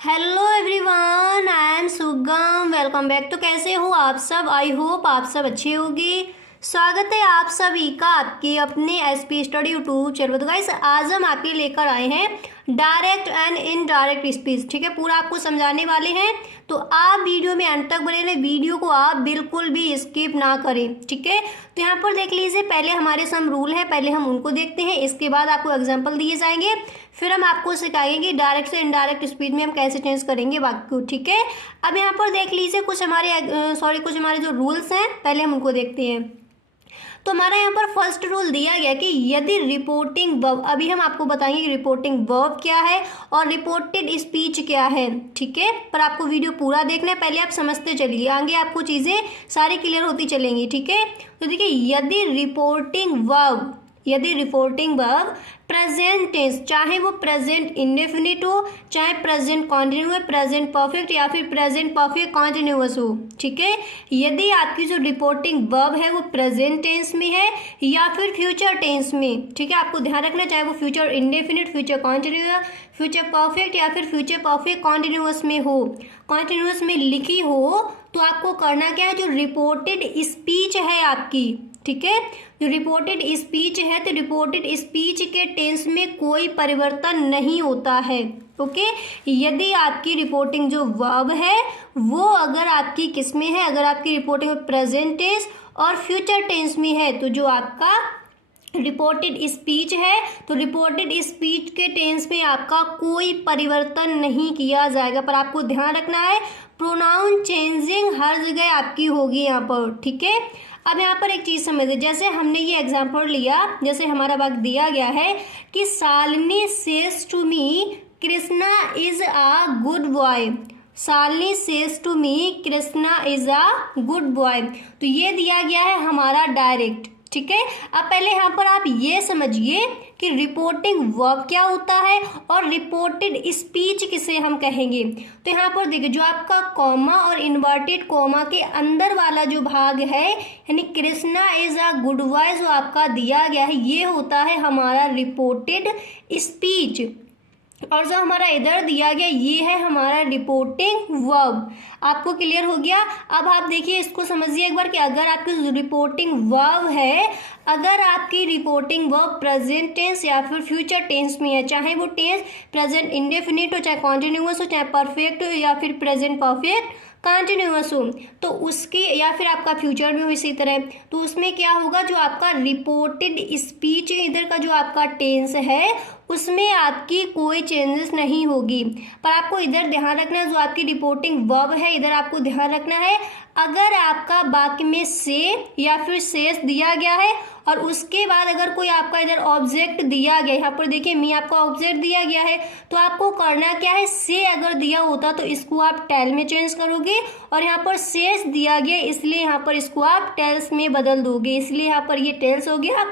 Hello everyone, I am सुगम। Welcome back. तो कैसे हो आप सब? आई होप आप सब अच्छे होंगे। स्वागत है आप सभी का आपके अपने एसपी स्टडी यूट्यूब चैनल। तो गाइस, आज हम आपके लेकर आए हैं डायरेक्ट एंड इनडायरेक्ट स्पीच। ठीक है, पूरा आपको समझाने वाले हैं, तो आप वीडियो में अंत तक बने रहे। वीडियो को आप बिल्कुल भी स्किप ना करें। ठीक है, तो यहाँ पर देख लीजिए, पहले हमारे सम रूल है, पहले हम उनको देखते हैं। इसके बाद आपको एग्जाम्पल दिए जाएंगे, फिर हम आपको सिखाएंगे कि डायरेक्ट से इनडायरेक्ट स्पीच में हम कैसे चेंज करेंगे वाक्य को। ठीक है, अब यहाँ पर देख लीजिए कुछ हमारे जो रूल्स हैं, पहले हम उनको देखते हैं। तो हमारा यहाँ पर फर्स्ट रूल दिया गया कि यदि रिपोर्टिंग वर्ब, अभी हम आपको बताएंगे कि रिपोर्टिंग वर्ब क्या है और रिपोर्टेड स्पीच क्या है। ठीक है, पर आपको वीडियो पूरा देखना है, पहले आप समझते चलिए, आगे आपको चीज़ें सारी क्लियर होती चलेंगी। ठीक है, तो देखिए, यदि रिपोर्टिंग वर्ब प्रेजेंट टेंस, चाहे वो प्रेजेंट इंडेफिनिट हो, चाहे प्रेजेंट कॉन्टिन्यूस, प्रेजेंट परफेक्ट या फिर प्रेजेंट परफेक्ट कॉन्टिन्यूस हो। ठीक है, यदि आपकी जो रिपोर्टिंग वर्ब है वो प्रेजेंट टेंस में है या फिर फ्यूचर टेंस में, ठीक है, आपको ध्यान रखना, चाहे वो future indefinite, future continuous, future perfect या फिर फ्यूचर परफेक्ट कॉन्टिन्यूस में हो, कॉन्टिन्यूस में लिखी हो, तो आपको करना क्या है, जो रिपोर्टेड स्पीच है आपकी, ठीक है, जो रिपोर्टेड स्पीच है, तो रिपोर्टेड स्पीच के टेंस में कोई परिवर्तन नहीं होता है। ओके, यदि आपकी रिपोर्टिंग जो वर्ब है वो अगर आपकी किस में है, अगर आपकी रिपोर्टिंग प्रेजेंट टेंस और फ्यूचर टेंस में है, तो जो आपका रिपोर्टेड स्पीच है, तो रिपोर्टेड स्पीच के टेंस में आपका कोई परिवर्तन नहीं किया जाएगा। पर आपको ध्यान रखना है, प्रोनाउन चेंजिंग हर जगह आपकी होगी यहाँ पर। ठीक है, अब यहाँ पर एक चीज़ समझिए, जैसे हमने ये एग्जाम्पल लिया, जैसे हमारा वाक्य दिया गया है कि Shalini says to me Krishna is a good boy. Shalini says to me Krishna is a good boy, तो ये दिया गया है हमारा डायरेक्ट। ठीक है, अब पहले यहाँ पर आप ये समझिए कि रिपोर्टिंग वर्ब क्या होता है और रिपोर्टेड स्पीच किसे हम कहेंगे। तो यहाँ पर देखिए, जो आपका कॉमा और इन्वर्टेड कॉमा के अंदर वाला जो भाग है, यानी Krishna is a good boy जो आपका दिया गया है, ये होता है हमारा रिपोर्टेड स्पीच, और जो हमारा इधर दिया गया ये है हमारा रिपोर्टिंग वर्ब। आपको क्लियर हो गया? अब आप देखिए, इसको समझिए एक बार कि अगर आपकी रिपोर्टिंग वर्ब है, अगर आपकी रिपोर्टिंग वर्ब प्रेजेंट टेंस या फिर फ्यूचर टेंस में है, चाहे वो टेंस प्रेजेंट इंडेफिनिट हो, चाहे कॉन्टिन्यूअस हो, चाहे परफेक्ट हो या फिर प्रेजेंट परफेक्ट कॉन्टिन्यूअस हो, तो उसकी, या फिर आपका फ्यूचर में हो इसी तरह, तो उसमें क्या होगा, जो आपका रिपोर्टेड स्पीच इधर का जो आपका टेंस है उसमें आपकी कोई चेंजेस नहीं होगी। पर आपको इधर ध्यान रखना है, जो आपकी रिपोर्टिंग वर्ब है इधर आपको ध्यान रखना है, अगर आपका वाक्य में से या फिर शेष दिया गया है और उसके बाद अगर कोई आपका इधर ऑब्जेक्ट दिया गया है, यहाँ पर देखिए मी आपका ऑब्जेक्ट दिया गया है, तो आपको करना क्या है, से अगर दिया होता तो इसको आप टेल में चेंज करोगे, और यहाँ पर शेष दिया गया इसलिए यहाँ पर इसको आप टेल्स में बदल दोगे, इसलिए यहाँ पर ये टेल्स हो गया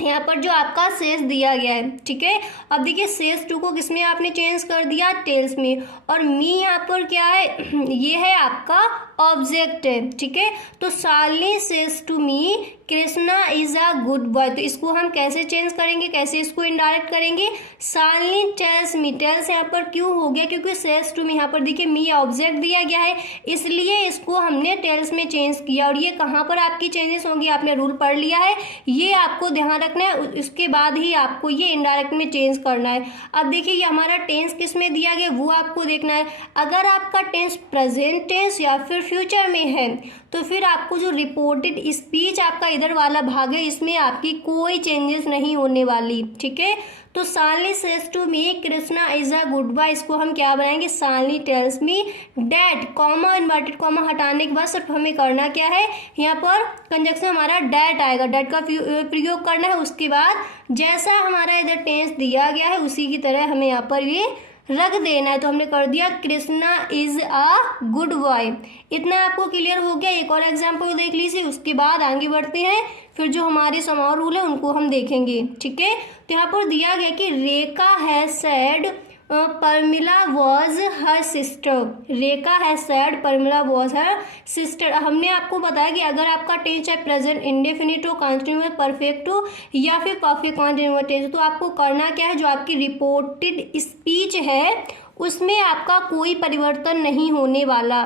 यहाँ पर जो आपका शेष दिया गया है। ठीक है, अब देखिए शेष टू को किसमें आपने चेंज कर दिया, टेल्स में, और मी यहाँ पर क्या है, ये है आपका ऑब्जेक्ट है। ठीक है, तो Shalini says to me Krishna is a good boy, तो इसको हम कैसे चेंज करेंगे, कैसे इसको इनडायरेक्ट करेंगे, शालिनी टेल्स मी, टेल्स यहाँ पर क्यों हो गया, क्योंकि सेज टू मी, यहाँ पर देखिए मी ऑब्जेक्ट दिया गया है इसलिए इसको हमने टेल्स में चेंज किया, और ये कहाँ पर आपकी चेंजेस होंगी, आपने रूल पढ़ लिया है, ये आपको ध्यान रखना है, उसके बाद ही आपको ये इनडायरेक्ट में चेंज करना है। अब देखिए, ये हमारा टेंस किस में दिया गया वो आपको देखना है, अगर आपका टेंस प्रेजेंट टेंस या फिर फ्यूचर में है, तो फिर आपको जो रिपोर्टेड स्पीच आपका इधर वाला भाग है इसमें आपकी कोई चेंजेस नहीं होने वाली। ठीक है, तो Shalini says to me Krishna is a good boy, इसको हम क्या बनाएंगे, Shalini tells me that, comma inverted comma हटाने के बाद सिर्फ हमें करना क्या है, यहाँ पर कंजक्शन हमारा डैट आएगा, डैट का प्रयोग करना है, उसके बाद जैसा हमारा इधर टेंस दिया गया है उसी की तरह हमें यहाँ पर ये रख देना है। तो हमने कर दिया Krishna is a good boy. इतना आपको क्लियर हो गया? एक और एग्जाम्पल देख लीजिए, उसके बाद आगे बढ़ते हैं, फिर जो हमारे समारोह रूल है उनको हम देखेंगे। ठीक है, तो यहाँ पर दिया गया कि Rekha has said Parmila was her sister, Rekha has said Parmila was her sister. हमने आपको बताया कि अगर आपका टेंस चाहे प्रेजेंट इंडेफिनिट हो, कॉन्टिन्यूअस परफेक्ट हो या फिर परफेक्ट कॉन्टिन्यूअस टेंस, तो आपको करना क्या है, जो आपकी रिपोर्टेड स्पीच है उसमें आपका कोई परिवर्तन नहीं होने वाला,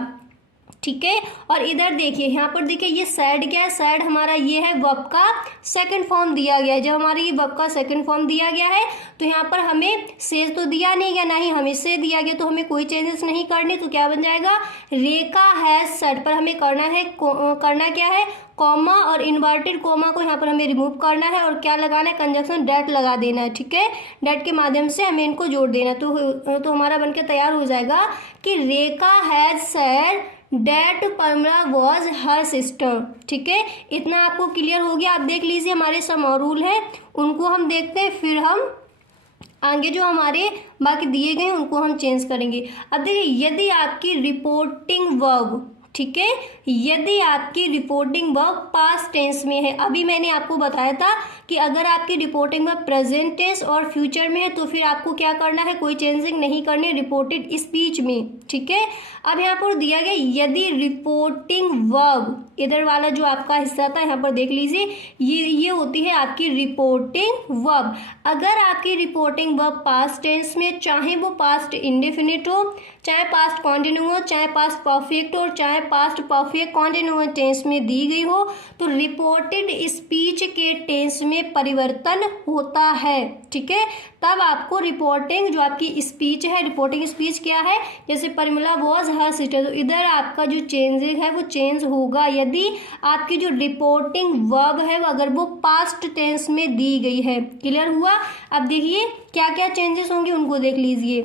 ठीक है। और इधर देखिए, यहाँ पर देखिए ये सैड क्या है, सैड हमारा ये है वर्ब का सेकंड फॉर्म दिया गया है। जब हमारे ये वर्ब का सेकंड फॉर्म दिया गया है तो यहाँ पर हमें सेज तो दिया नहीं गया, ना ही हमें से दिया गया, तो हमें कोई चेंजेस नहीं करने। तो क्या बन जाएगा, रेखा हैज सेड पर हमें करना क्या है, कॉमा और इन्वर्टेड कॉमा को यहाँ पर हमें रिमूव करना है और क्या लगाना है, कंजक्शन डेट लगा देना है, ठीक है। डेट के माध्यम से हमें इनको जोड़ देना, तो हमारा बनकर तैयार हो जाएगा कि Rekha has said that Parmila was her sister, ठीक है। इतना आपको क्लियर हो गया। आप देख लीजिए हमारे सम और रूल है उनको हम देखते हैं, फिर हम आगे जो हमारे बाकी दिए गए हैं उनको हम चेंज करेंगे। अब देखिए, यदि आपकी रिपोर्टिंग वर्ब, ठीक है, यदि आपकी रिपोर्टिंग वर्ब पास्ट टेंस में है, अभी मैंने आपको बताया था कि अगर आपकी रिपोर्टिंग वर्ब प्रेजेंट टेंस और फ्यूचर में है तो फिर आपको क्या करना है, कोई चेंजिंग नहीं करनी रिपोर्टेड स्पीच में, ठीक है। अब यहाँ पर दिया गया यदि रिपोर्टिंग वर्ब, इधर वाला जो आपका हिस्सा था यहाँ पर देख लीजिए, ये होती है आपकी रिपोर्टिंग वर्ब। अगर आपकी रिपोर्टिंग वर्ब पास्ट टेंस में, चाहे वो पास्ट इंडेफिनिट हो, चाहे पास्ट कॉन्टिन्यू हो, चाहे पास्ट परफेक्ट हो, चाहे पास्ट परफेक्ट कॉन्टिन्यूअस टेंस में दी गई हो, तो रिपोर्टेड स्पीच के टेंस में परिवर्तन होता है, ठीक है। तब आपको रिपोर्टिंग जो आपकी स्पीच है, रिपोर्टिंग स्पीच क्या है, जैसे परिमला वॉज हर सिस्टर, तो इधर आपका जो चेंजेस है वो चेंज होगा यदि आपकी जो रिपोर्टिंग वर्ब है वो अगर वो पास्ट टेंस में दी गई है। क्लियर हुआ। अब देखिए क्या क्या चेंजेस होंगे उनको देख लीजिए।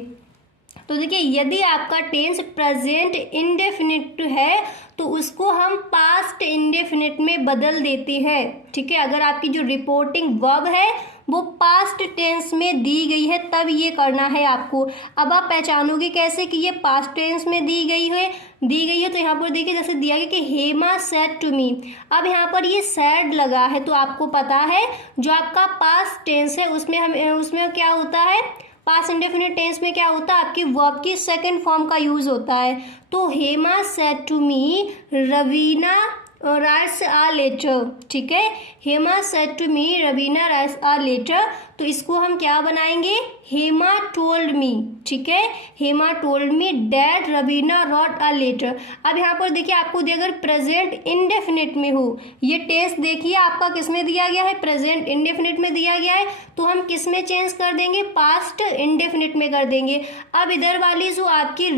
तो देखिए, यदि आपका टेंस प्रेजेंट इंडेफिनिट है तो उसको हम पास्ट इंडेफिनिट में बदल देते हैं, ठीक है। अगर आपकी जो रिपोर्टिंग वर्ब है वो पास्ट टेंस में दी गई है तब ये करना है आपको। अब आप पहचानोगे कैसे कि ये पास्ट टेंस में दी गई है, तो यहाँ पर देखिए जैसे दिया गया कि हेमा सेड टू मी। अब यहाँ पर ये सेड लगा है तो आपको पता है जो आपका पास्ट टेंस है उसमें क्या होता है, पास्ट इंडेफिनिट टेंस में क्या होता है, आपकी वर्ब की सेकंड फॉर्म का यूज होता है। तो Hema said to me Raveena writes a letter, ठीक है। Hema said to me Raveena writes a letter, तो इसको हम क्या बनाएंगे, हेमा टोल्ड मी, ठीक है। Hema told me that Raveena wrote a letter. अब यहाँ पर देखिए आपको अगर प्रेजेंट इंडेफिनिट में हो, ये टेंस देखिए आपका किस में दिया गया है, प्रेजेंट इंडेफिनिट में दिया गया है, तो हम किस में चेंज कर देंगे, पास्ट इंडेफिनिट में कर देंगे। अब इधर वाली जो आपकी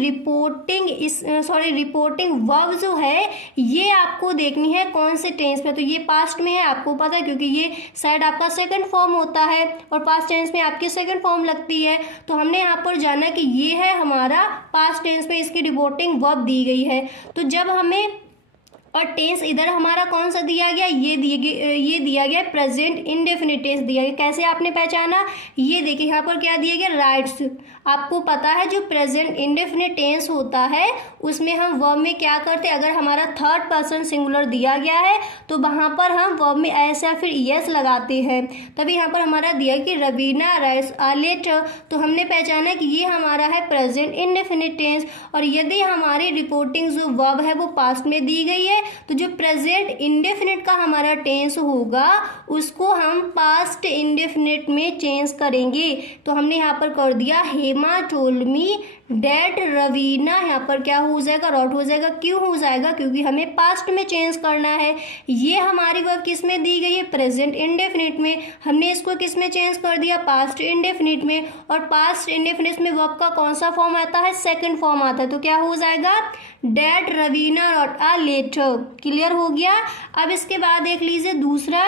रिपोर्टिंग वर्ब जो है ये आपको देखनी है कौन से टेंस में, तो ये पास्ट में है, आपको पता है क्योंकि ये साइड आपका सेकंड फॉर्म होता है और पास्ट टेंस में आपकी सेकंड फॉर्म लगती है। तो हमने यहाँ पर जाना कि ये है हमारा पास्ट टेंस में इसकी रिपोर्टिंग वर्ब दी गई है। तो जब हमें और टेंस इधर हमारा कौन सा दिया गया, ये दिया गया प्रेजेंट इंडेफिनिट टेंस दिया गया। कैसे आपने पहचाना, ये देखिए यहाँ पर क्या दिया गया, राइट्स। आपको पता है जो प्रेजेंट इंडेफिनिट टेंस होता है उसमें हम वर्ब में क्या करते हैं, अगर हमारा थर्ड पर्सन सिंगुलर दिया गया है तो वहाँ पर हम वर्ब में एस या फिर यस लगाते हैं। तभी यहाँ पर हमारा दिया कि रवीना राइट्स अ लेटर, तो हमने पहचाना कि ये हमारा है प्रेजेंट इंडेफिनिट टेंस। और यदि हमारी रिपोर्टिंग जो वर्ब है वो पास्ट में दी गई है तो जो प्रेजेंट इंडेफिनिट का हमारा टेंस होगा उसको हम पास्ट इंडेफिनिट में चेंज करेंगे। तो हमने यहाँ पर कर दिया Hema told me that Raveena, यहाँ पर क्या हो जाएगा, रॉट हो जाएगा। क्यों हो जाएगा, क्योंकि हमें पास्ट में चेंज करना है। ये हमारी वर्ब किस में दी गई है, प्रेजेंट इंडेफिनिट में, हमने इसको किस में चेंज कर दिया, पास्ट इंडेफिनिट में। और पास्ट इंडेफिनिट में वर्ब का कौन सा फॉर्म आता है, सेकंड फॉर्म आता है, तो क्या हो जाएगा, that Raveena wrote a letter. Clear हो गया। अब इसके बाद देख लीजिए दूसरा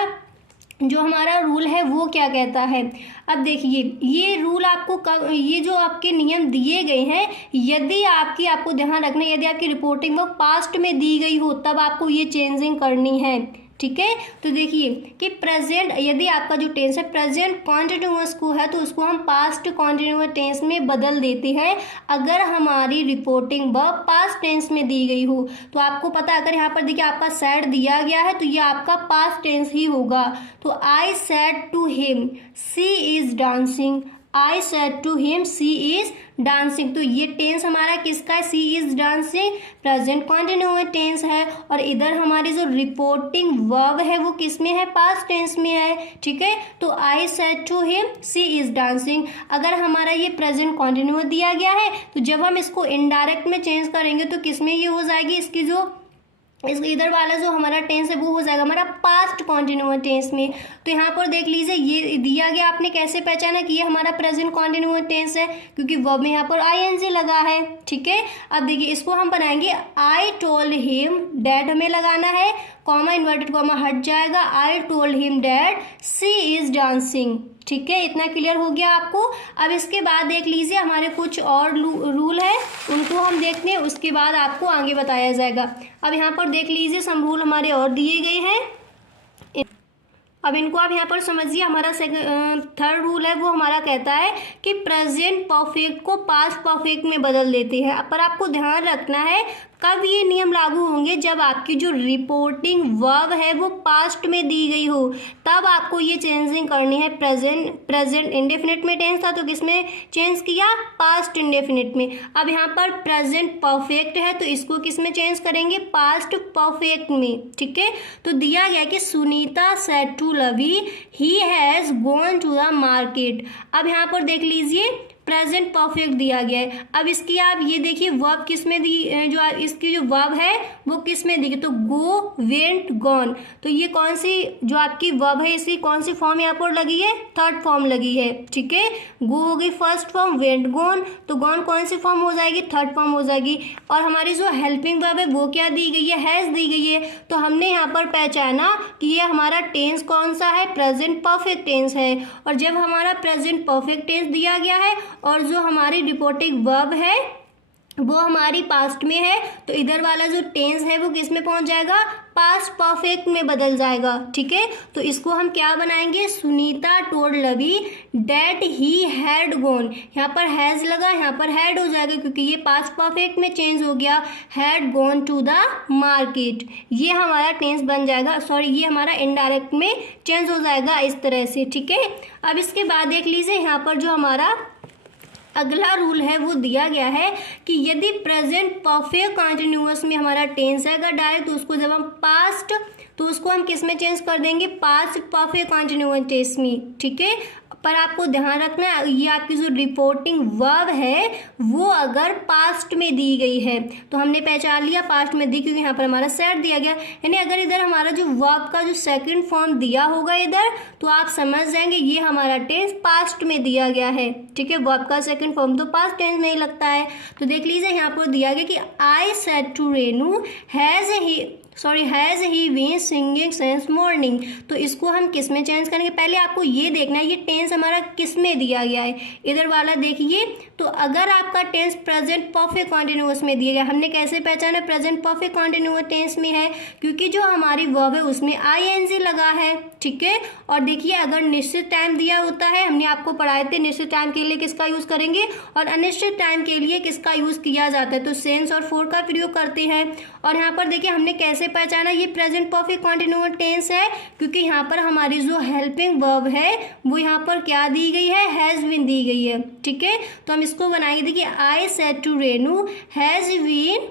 जो हमारा रूल है वो क्या कहता है। अब देखिए ये रूल आपको ये जो आपके नियम दिए गए हैं, यदि आपको ध्यान रखना, यदि आपकी रिपोर्टिंग वर्ब पास्ट में दी गई हो तब आपको ये चेंजिंग करनी है, ठीक है। तो देखिए कि प्रेजेंट, यदि आपका जो टेंस है प्रेजेंट कॉन्टिन्यूअस को है तो उसको हम पास्ट कॉन्टिन्यूअस टेंस में बदल देते हैं अगर हमारी रिपोर्टिंग वर्ब पास्ट टेंस में दी गई हो। तो आपको पता है अगर यहाँ पर देखिए आपका सैड दिया गया है तो ये आपका पास्ट टेंस ही होगा। तो I said to him she is dancing, I said to him she is dancing. तो ये टेंस हमारा किसका है, she is dancing, present continuous tense है। और इधर हमारी जो रिपोर्टिंग वर्ब है वो किस में है, पास्ट टेंस में है। ठीक है, तो I said to him she is dancing. अगर हमारा ये प्रेजेंट कंटिन्यूअस दिया गया है तो जब हम इसको इनडायरेक्ट में चेंज करेंगे तो किस में ये हो जाएगी, इसकी जो इधर वाला जो हमारा टेंस है वो हो जाएगा हमारा पास्ट कॉन्टिन्यूअस टेंस में। तो यहाँ पर देख लीजिए ये दिया गया, आपने कैसे पहचाना कि ये हमारा प्रेजेंट कॉन्टिन्यूअस टेंस है, क्योंकि वर्ब में यहाँ पर आईएनजी लगा है। ठीक है, अब देखिए इसको हम बनाएंगे आई टोल्ड हिम डैड, हमें लगाना है कॉमा, इन्वर्टेड कॉमा हट जाएगा, I told him that she is dancing. ठीक है, इतना क्लियर हो गया आपको। अब इसके बाद देख लीजिए हमारे कुछ और रूल है, उनको हम देखते हैं, उसके बाद आपको आगे बताया जाएगा। अब यहाँ पर देख लीजिए सम रूल हमारे और दिए गए हैं, अब इनको आप यहाँ पर समझिए। हमारा थर्ड रूल है वो हमारा कहता है कि प्रेजेंट परफेक्ट को पास्ट परफेक्ट में बदल देते हैं। पर आपको ध्यान रखना है कब ये नियम लागू होंगे, जब आपकी जो रिपोर्टिंग वर्ब है वो पास्ट में दी गई हो, तब आपको ये चेंजिंग करनी है। प्रेजेंट इंडेफिनिट में टेंस था तो किसमें चेंज किया, पास्ट इंडेफिनिट में। अब यहाँ पर प्रेजेंट परफेक्ट है तो इसको किसमें चेंज करेंगे, पास्ट परफेक्ट में। ठीक है, तो दिया गया कि Sunita said to Lavi he has gone to the market. अब यहाँ पर देख लीजिए प्रेजेंट परफेक्ट दिया गया है। अब इसकी आप ये देखिए वर्ब किस में दी, जो इसकी जो वर्ब है वो किस में दी गई, तो गो, वेंट, गॉन। तो ये कौन सी जो आपकी वर्ब है इसकी कौन सी फॉर्म यहाँ पर लगी है, थर्ड फॉर्म लगी है। ठीक है, गो हो गई फर्स्ट फॉर्म, वेंट गॉन, तो गॉन कौन सी फॉर्म हो जाएगी, थर्ड फॉर्म हो जाएगी। और हमारी जो हेल्पिंग वर्ब है वो क्या दी गई है, हैज़ दी गई है। तो हमने यहाँ पर पहचाना कि ये हमारा टेंस कौन सा है, प्रेजेंट परफेक्ट टेंस है। और जब हमारा प्रेजेंट परफेक्ट टेंस दिया गया है और जो हमारी रिपोर्टिंग वर्ब है वो हमारी पास्ट में है, तो इधर वाला जो टेंस है वो किस में पहुंच जाएगा, पास्ट परफेक्ट में बदल जाएगा। ठीक है, तो इसको हम क्या बनाएंगे, Sunita told Lavi that he had gone. यहाँ पर हैज़ लगा, यहाँ पर हैड हो जाएगा क्योंकि ये पास्ट परफेक्ट में चेंज हो गया, had gone to the market. ये हमारा टेंस बन जाएगा, सॉरी ये हमारा इनडायरेक्ट में चेंज हो जाएगा इस तरह से। ठीक है, अब इसके बाद देख लीजिए यहाँ पर जो हमारा अगला रूल है वो दिया गया है कि यदि प्रेजेंट परफेक्ट कंटिन्यूअस में हमारा टेंस है अगर डायरेक्ट, तो उसको जब हम पास्ट, तो उसको हम किस में चेंज कर देंगे, पास्ट परफेक्ट कंटिन्यूअस टेंस में। ठीक है, पर आपको ध्यान रखना है ये आपकी जो रिपोर्टिंग वर्ब है वो अगर पास्ट में दी गई है तो हमने पहचान लिया पास्ट में दी, क्योंकि यहाँ पर हमारा सेट दिया गया। यानी अगर इधर हमारा जो वर्ब का जो सेकंड फॉर्म दिया होगा इधर, तो आप समझ जाएंगे ये हमारा टेंस पास्ट में दिया गया है। ठीक है, वर्ब का सेकंड फॉर्म तो पास्ट टेंस में ही लगता है। तो देख लीजिए यहाँ पर दिया गया कि I said to Renu has he been singing since morning. तो इसको हम किस में चेंज करेंगे, पहले आपको ये देखना है ये टेंस हमारा किस में दिया गया है। इधर वाला देखिए, तो अगर आपका टेंस प्रेजेंट परफेक्ट कंटिन्यूअस में दिया गया, हमने कैसे पहचाना प्रेजेंट परफेक्ट कंटिन्यूअस टेंस में है, क्योंकि जो हमारी वर्ब है उसमें आईएनजी लगा है। ठीक है, और देखिए अगर निश्चित टाइम दिया होता है, हमने आपको पढ़ाए थे निश्चित टाइम के लिए किसका यूज करेंगे और अनिश्चित टाइम के लिए किसका यूज किया जाता है, तो सेंस और फोर का प्रयोग करते हैं। और यहाँ पर देखिए हमने कैसे पहचाना ये प्रेजेंट परफेक्ट कंटिन्यूअस टेंस है, क्योंकि यहाँ पर हमारी जो हेल्पिंग वर्ब है वो यहाँ पर क्या दी गई है, हैज बीन दी गई है। ठीक है, तो हम इसको बनाएंगे, देखिए I said to Renu has been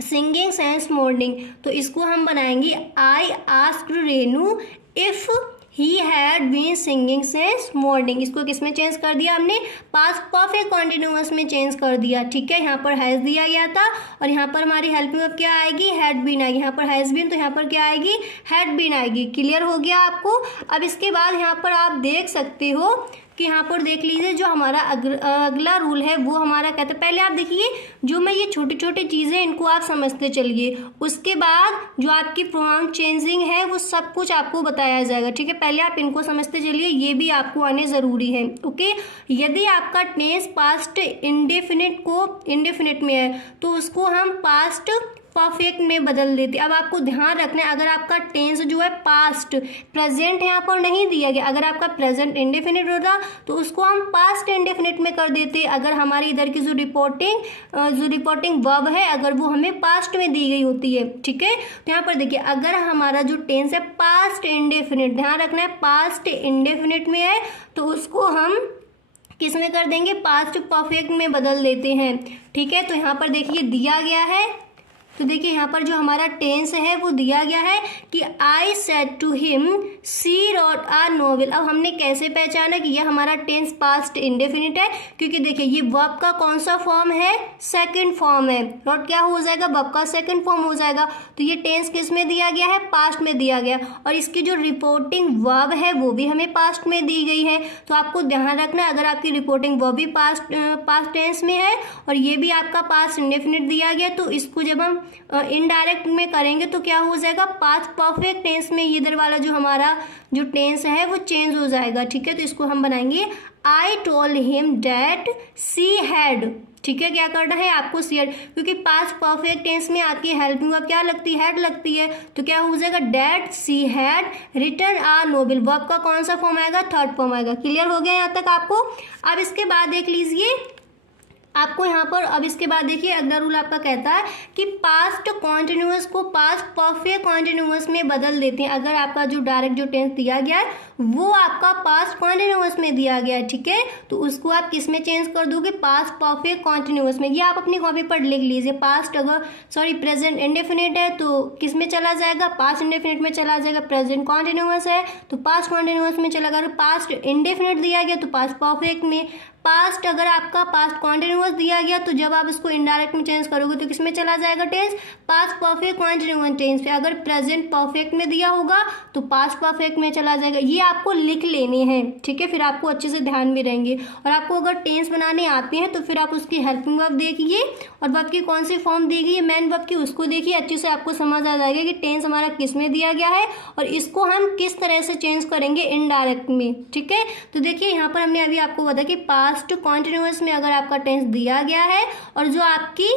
singing since morning. तो इसको हम बनाएंगे I asked Renu if he had been singing since morning. इसको किस में चेंज कर दिया हमने, पास्ट परफेक्ट कंटिन्यूअस में चेंज कर दिया। ठीक है, यहाँ पर हैज दिया गया था और यहाँ पर हमारी हेल्पिंग वर्ब क्या आएगी, हैड बीन आएगी। यहाँ पर हैज बीन तो यहाँ पर क्या आएगी, हैड बीन आएगी। क्लियर हो गया आपको। अब इसके बाद यहाँ पर आप देख सकते हो कि यहाँ पर देख लीजिए जो हमारा अगला रूल है वो हमारा कहता है, पहले आप देखिए जो मैं ये छोटी छोटी चीज़ें इनको आप समझते चलिए, उसके बाद जो आपकी प्रोनाउन चेंजिंग है वो सब कुछ आपको बताया जाएगा। ठीक है, पहले आप इनको समझते चलिए, ये भी आपको आने ज़रूरी है। ओके, यदि आपका टेंस पास्ट इंडेफिनिट को इंडेफिनिट में है तो उसको हम पास्ट परफेक्ट में बदल देते। अब आपको ध्यान रखना है अगर आपका टेंस जो है पास्ट, प्रेजेंट यहाँ पर नहीं दिया गया, अगर आपका प्रेजेंट इंडेफिनिट होता तो उसको हम पास्ट इंडेफिनिट में कर देते। अगर हमारी इधर की जो रिपोर्टिंग वर्ब है अगर वो हमें पास्ट में दी गई होती है। ठीक है, तो यहाँ पर देखिए अगर हमारा जो टेंस है पास्ट इंडेफिनिट, ध्यान रखना है पास्ट इंडेफिनिट में है तो उसको हम किस में कर देंगे, पास्ट परफेक्ट में बदल देते हैं। ठीक है, तो यहाँ पर देखिए दिया गया है, तो देखिए यहाँ पर जो हमारा टेंस है वो दिया गया है कि I said to him she wrote a novel. अब हमने कैसे पहचाना कि यह हमारा टेंस पास्ट इंडेफिनिट है, क्योंकि देखिए ये वर्ब का कौन सा फॉर्म है, सेकंड फॉर्म है। रॉट क्या हो जाएगा, वर्ब का सेकंड फॉर्म हो जाएगा। तो ये टेंस किस में दिया गया है, पास्ट में दिया गया, और इसकी जो रिपोर्टिंग वर्ब है वो भी हमें पास्ट में दी गई है। तो आपको ध्यान रखना है, अगर आपकी रिपोर्टिंग वर्ब भी पास्ट टेंस में है और ये भी आपका पास्ट इंडेफिनिट दिया गया, तो इसको जब हम इनडायरेक्ट में करेंगे तो क्या हो जाएगा, पास्ट परफेक्ट टेंस में इधर वाला जो हमारा जो टेंस है वो चेंज हो जाएगा। ठीक है, तो इसको हम बनाएंगे आई told him that she had. ठीक है, क्या करना है आपको, सी हैड, क्योंकि पास्ट परफेक्ट टेंस में आपकी हेल्पिंग वर्ब क्या लगती है, हैड लगती है। तो क्या हो जाएगा, that she had written a novel. Verb का कौन सा फॉर्म आएगा, थर्ड फॉर्म आएगा। क्लियर हो गया यहाँ तक आपको। अब इसके बाद देख लीजिए आपको यहाँ पर, अब इसके बाद देखिए अगला रूल आपका कहता है कि पास्ट कॉन्टिन्यूअस को पास्ट परफेक्ट कॉन्टिन्यूअस में बदल देते हैं। अगर आपका जो डायरेक्ट जो टेंस दिया गया है वो आपका पास्ट कॉन्टिन्यूअस में दिया गया है, ठीक है, तो उसको आप किस में चेंज कर दोगे, पास्ट परफेक्ट कॉन्टिन्यूअस में। ये आप अपनी कॉपी पर लिख लीजिए। पास्ट अगर प्रेजेंट इंडेफिनिट है तो किस में चला जाएगा, पास्ट इंडेफिनिट में चला जाएगा। प्रेजेंट कॉन्टिन्यूअस है तो पास्ट कॉन्टिन्यूअस में चला जाएगा। पास्ट इंडेफिनिट दिया गया तो पास्ट परफेक्ट में। पास्ट अगर आपका पास्ट कॉन्टिन्यूअस दिया गया तो जब आप इसको इनडायरेक्ट में चेंज करोगे तो किस में चला जाएगा tense, past perfect continuous tense पे। अगर प्रेजेंट परफेक्ट में दिया होगा तो पास्ट परफेक्ट में चला जाएगा। ये आपको लिख लेने हैं, ठीक है, फिर आपको अच्छे से ध्यान में रहेंगे। और आपको अगर टेंस बनाने आते हैं तो फिर आप उसकी हेल्पिंग वर्ब देखिए और वर्ब की कौन सी फॉर्म दी गई है मेन वर्ब की, उसको देखिए, अच्छे से आपको समझ आ जाएगा कि टेंस हमारा किस में दिया गया है और इसको हम किस तरह से चेंज करेंगे इनडायरेक्ट में। ठीक है, तो देखिए यहाँ पर हमने अभी आपको बताया कि पास्ट कॉन्टिन्यूअस में अगर आपका टेंस दिया गया है और जो आपकी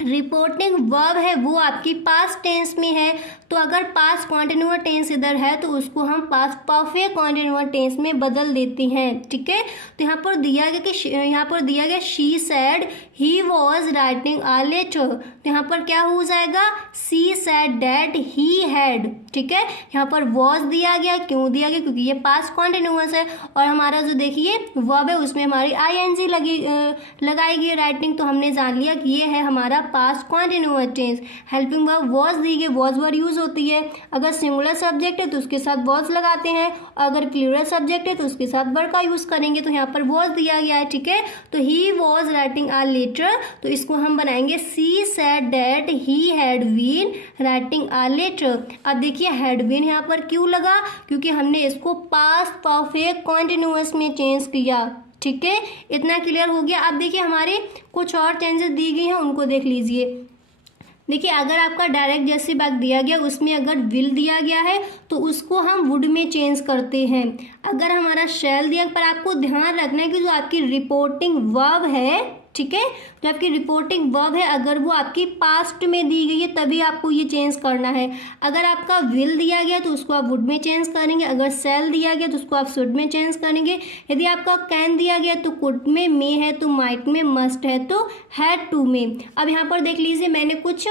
रिपोर्टिंग वर्ब है वो आपकी पास्ट टेंस में है, तो अगर पास्ट कॉन्टिन्यूअस टेंस इधर है तो उसको हम पास्ट परफेक्ट कॉन्टिन्यूअस टेंस में बदल देते हैं। ठीक है, तो यहाँ पर दिया गया कि यहाँ पर दिया गया she said he was writing a letter, तो यहाँ पर क्या हो जाएगा, she said that he had. ठीक है, यहाँ पर वॉज दिया गया, क्यों दिया गया, क्योंकि ये पास्ट कॉन्टिन्यूअस है और हमारा जो देखिए वर्ब है उसमें हमारी आईएनजी लगाई गई राइटिंग, तो हमने जान लिया कि ये है हमारा past continuous tense. Helping verb was दी गई, वॉज वर्ड यूज होती है। अगर सिंगुलर सब्जेक्ट है तो उसके साथ वॉज लगाते हैं, अगर प्लूरल सब्जेक्ट है तो उसके साथ वर्ड का यूज करेंगे। तो यहाँ पर वॉज दिया गया है, ठीक है, तो he was writing a letter, तो इसको हम बनाएंगे she said that he had been writing a letter. अब देखिए हैड बीन यहाँ पर क्यों लगा, क्योंकि हमने इसको पास्ट परफेक्ट कॉन्टिन्यूअस में चेंज किया। ठीक है, इतना क्लियर हो गया। अब देखिए हमारे कुछ और चेंजेस दी गई हैं, उनको देख लीजिए। देखिए अगर आपका डायरेक्ट जैसी बात दिया गया उसमें अगर विल दिया गया है तो उसको हम वुड में चेंज करते हैं। अगर हमारा शैल दिया, पर आपको ध्यान रखना है कि जो आपकी रिपोर्टिंग वर्ब है, ठीक है, जो आपकी रिपोर्टिंग वर्ब है अगर वो आपकी पास्ट में दी गई है तभी आपको ये चेंज करना है। अगर आपका विल दिया गया तो उसको आप वुड में चेंज करेंगे, अगर सेल दिया गया तो उसको आप शुड में चेंज करेंगे। यदि आपका कैन दिया गया तो कुड में, मे है तो माइट में, मस्ट है तो हैड टू में। अब यहाँ पर देख लीजिए मैंने कुछ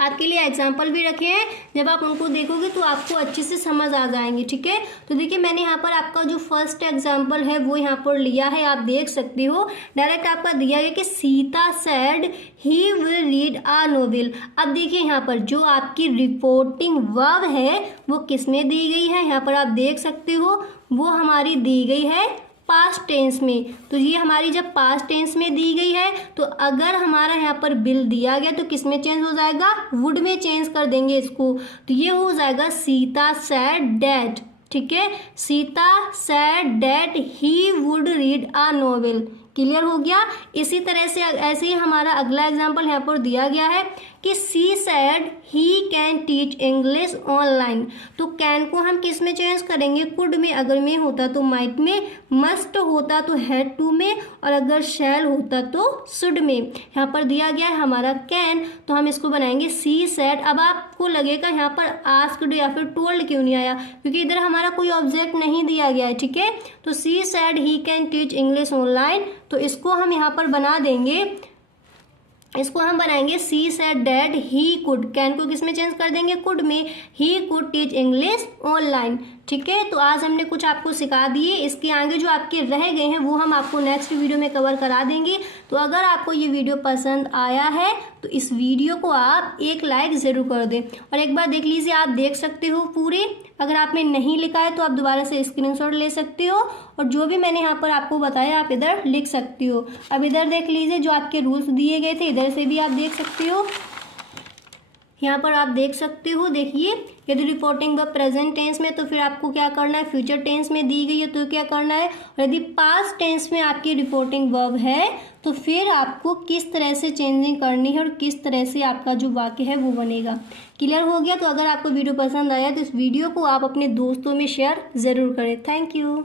आपके लिए एग्जाम्पल भी रखे हैं, जब आप उनको देखोगे तो आपको अच्छे से समझ आ जाएंगे। ठीक है, तो देखिए मैंने यहाँ पर आपका जो फर्स्ट एग्जाम्पल है वो यहाँ पर लिया है, आप देख सकते हो। डायरेक्ट आपका दिया गया कि Sita said he will read a novel. अब देखिए यहाँ पर जो आपकी रिपोर्टिंग वर्ब है वो किस में दी गई है, यहाँ पर आप देख सकते हो वो हमारी दी गई है पास्ट टेंस में। तो ये हमारी जब पास्ट टेंस में दी गई है तो अगर हमारा यहाँ पर बिल दिया गया तो किस में चेंज हो जाएगा, वुड में चेंज कर देंगे इसको, तो ये हो जाएगा सीता सेड डैट। ठीक है, Sita said that he would read a novel. Clear हो गया। इसी तरह से ऐसे ही हमारा अगला एग्जाम्पल यहाँ पर दिया गया है कि she said he can teach English online. तो कैन को हम किस में चेंज करेंगे, कुड में, अगर में होता तो माइट में, मस्ट होता तो हैड टू में, और अगर शैल होता तो शुड में। यहाँ पर दिया गया है हमारा कैन, तो हम इसको बनाएंगे सी सेड। अब आपको लगेगा यहाँ पर आस्क्ड या फिर टोल्ड क्यों नहीं आया, क्योंकि इधर हमारा कोई ऑब्जेक्ट नहीं दिया गया है। ठीक है, तो she said he can teach English online, तो इसको हम यहाँ पर बना देंगे इसको हम बनाएंगे she said dad he could, can को किस में चेंज कर देंगे, कुड में, he could teach English online. ठीक है, तो आज हमने कुछ आपको सिखा दिए, इसके आगे जो आपके रह गए हैं वो हम आपको नेक्स्ट वीडियो में कवर करा देंगे। तो अगर आपको ये वीडियो पसंद आया है तो इस वीडियो को आप एक लाइक ज़रूर कर दें और एक बार देख लीजिए, आप देख सकते हो पूरी। अगर आपने नहीं लिखा है तो आप दोबारा से स्क्रीनशॉट ले सकते हो और जो भी मैंने यहाँ पर आपको बताया आप इधर लिख सकते हो। अब इधर देख लीजिए, जो आपके रूल्स दिए गए थे इधर से भी आप देख सकते हो, यहाँ पर आप देख सकते हो। देखिए, यदि रिपोर्टिंग वर्ब प्रेजेंट टेंस में तो फिर आपको क्या करना है, फ्यूचर टेंस में दी गई है तो क्या करना है, और यदि पास्ट टेंस में आपकी रिपोर्टिंग वर्ब है तो फिर आपको किस तरह से चेंजिंग करनी है और किस तरह से आपका जो वाक्य है वो बनेगा। क्लियर हो गया? तो अगर आपको वीडियो पसंद आया तो इस वीडियो को आप अपने दोस्तों में शेयर ज़रूर करें। Thank you.